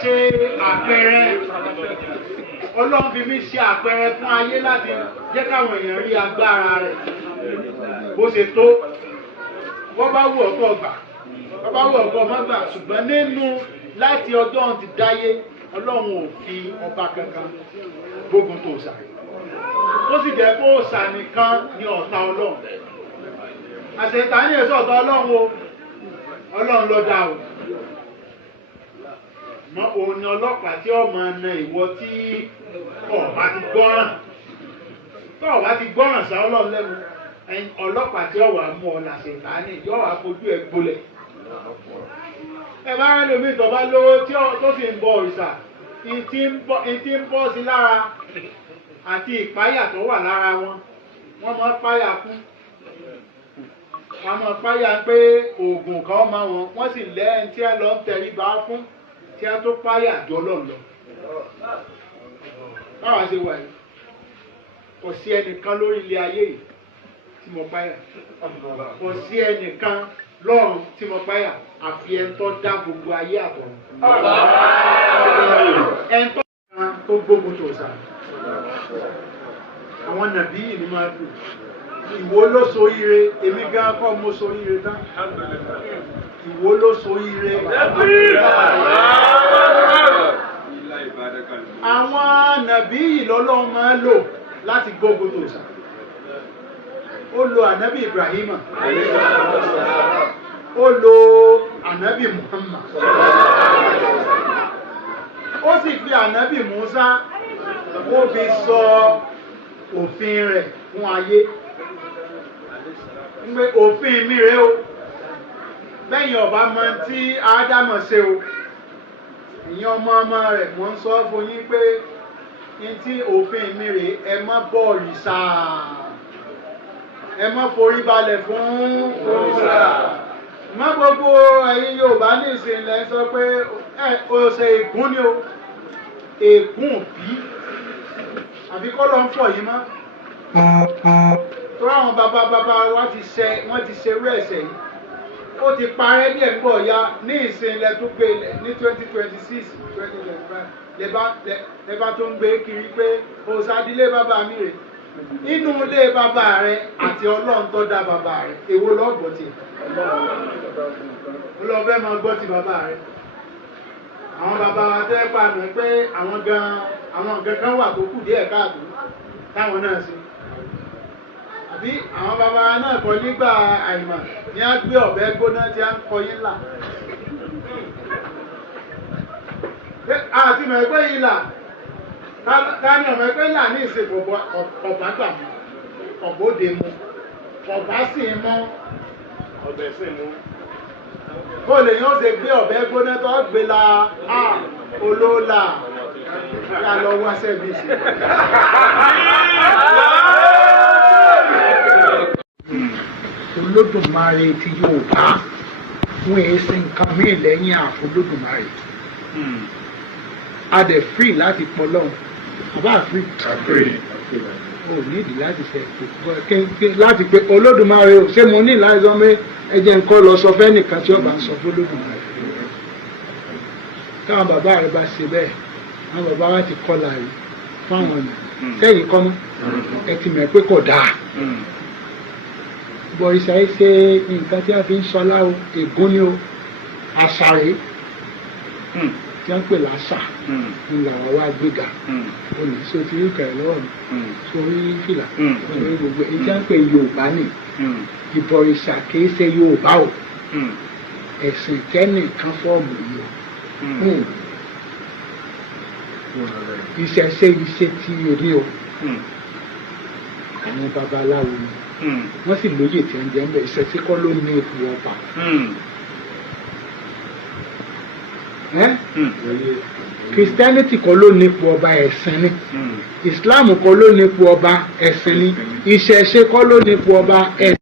ṣe àpẹẹrẹ Ọlọ́run fi mí ṣe àpẹẹrẹ fún ayé láti jẹ́ káwọn èèyàn rí agbára rẹ̀ bó ṣe tó wọ́n bá wù ọkọ̀ gbà wọ́n bá wù ọkọ̀ má gbà ṣùgbọ́n nínú láti ọjọ́ ti dáyé Ọlọ́run ò fi ọba kankan gbógun tó òòṣà ó sì jẹ́ kó òòṣà nìkan ní ọ̀tá Ọlọ́run àṣetánì èso ọ̀tá Ọlọ́run o Ọlọ́run ló dá o mọ òun ni ọlọ́pàá tí ọmọ ẹ̀nà ìwọ tí ọba ti gbọ́ràn tó ọba ti gbọ́ràn sá Ọlọ́run lẹ́nu ọlọ́pàá tí ọwà mú ọ làṣetánì yóò wá fojú ẹ̀ gbolẹ̀ ẹ bá rẹ lómi tó bá lówó tó sì ń bọ òrìṣà ìtí ń bọ́ sí lára àti ìpáyà tó wà lára wọn máa páyà kú wọn máa páyà pé oògùn kan máa wọ́n sì lẹ́yìn tí ẹ lọ ń tẹríba fún tí a tó páyà jọ lọ́nà báwa ṣe wà yìí kò sí ẹnìkan lórí ilé ayé yìí tí mo páyà kò sí ẹnìkan lọ́run tí mo páyà àfi ẹni tó dá gbogbo ayé àtọ̀run ẹni tó kan tó gbógun tó sà àwọn nàbí yìí ni máa dùn ìwọ ló so ire èmi gan kọ́ mo so ire tán ìwọ ló so ire àwọn nàbí yìí lọ́lọ́run máa lò láti gbógun tó sà ó lo ànábì Ibrahima ó lo ànábì Muhammad ó sì fi ànábì Musa ó fi sọ òfin rẹ̀ fún ayé ń gbé òfin mi rèé o bẹ́yìn ọba mọ tí Ádámọ̀ ṣe o ìyẹn ọmọ rẹ̀ mọ̀ ń sọ fún yín pé ní tí òfin mi rèé ẹ má bọ òrìṣà ẹ má forí balẹ̀ fún òrìṣà má gbogbo ẹ̀yin Yorùbá ní ìsìnlẹ̀ sọ pé ó ṣe ègún ni o ègún òbí àbí kọ́ ló ń pọ̀ yìí mọ́ tó àwọn bàbá wa wọ́n ti ṣerú ẹ̀ṣẹ̀ yìí ó ti parẹ́ díẹ̀ ń bọ̀ ya ní ìsìnlẹ̀ tó gbé ní 2026 2025 lẹ́bá tó ń gbé kiri pé òṣàdílé bàbá mi rè inú ilé bàbá rẹ àti Ọlọ́run tó dá bàbá rẹ èwo ló gbọ́ tiẹ̀ ó lọ fẹ́ máa gbọ́ ti bàbá rẹ àwọn bàbá wa tẹ́ pàmò pé àwọn nǹkan kan wà tó kù díẹ̀ káàtó táwọn náà ṣe àbí àwọn bàbá náà kọ nígbà àìmọ̀ ní á gbé ọ̀bẹ gbóná tí a ń kọ yín là àti mọ̀ ẹgbẹ́ yìí là ta ni ọmọ ẹgbẹ́ là ní ìsìnkú ọ̀bá gbà mọ́ ọ̀bọ̀dé mu ọ̀bá sì mọ́ ọ̀bẹ̀ sì mú kó lè yán ṣe gbé ọ̀bẹ gbóná tó gbé la olóòlà ká lọ wá sẹ́bi sí. Olódùmarè ti Yorùbá fún èsì nǹkan míì lẹ́yìn àfọlódùmarè a dẹ̀ free láti pọ̀ lọ́hùn àbá free o nídìí láti ṣe láti pé Olódùmarè o ṣé mo ní láti sọ pé ẹjẹ nǹkan lọ sọ fẹ́ nìkan tí ọba ń sọ fún Olódùmarè táwọn bàbá rẹ bá ṣe bẹ́ẹ̀ àwọn bàbá wa ti kọlà rí fáwọn ọ̀nà sẹ́yìn kọ́mọ́ ẹ ti mọ̀ pé kò dáa bọ̀ ìṣàyè ṣe nǹkan tí a fi ń sọlá o ègún ni o àṣàrè tí wọ́n ń pè láṣà ní làwọn wá gbéga o lè ṣe ti rí kẹrẹ lọ́wọ́ mi sórí fìlà sórí gbogbo èyí tí wọ́n ń pè Yorùbá ni ìbọ̀rìṣà kìí ṣe Yorùbá o ẹ̀sìn kẹ́nìkan fọ́ọ̀mù yìí o ìṣẹ̀ṣe iṣẹ́ tí èmi o àwọn babaláwo ni wọ́n sì lóye tí ń jẹ́ ń bẹ̀ ìṣẹ̀ṣe kọ́ ló ní ipò ọba Christianity kọ́ ló ní ipò ọba ẹ̀sìn ni Islam kọ́ ló ní ipò ọba ẹ̀sìn ni ìṣẹ̀ṣe kọ́ ló ní ipò ọba ẹ̀sìn.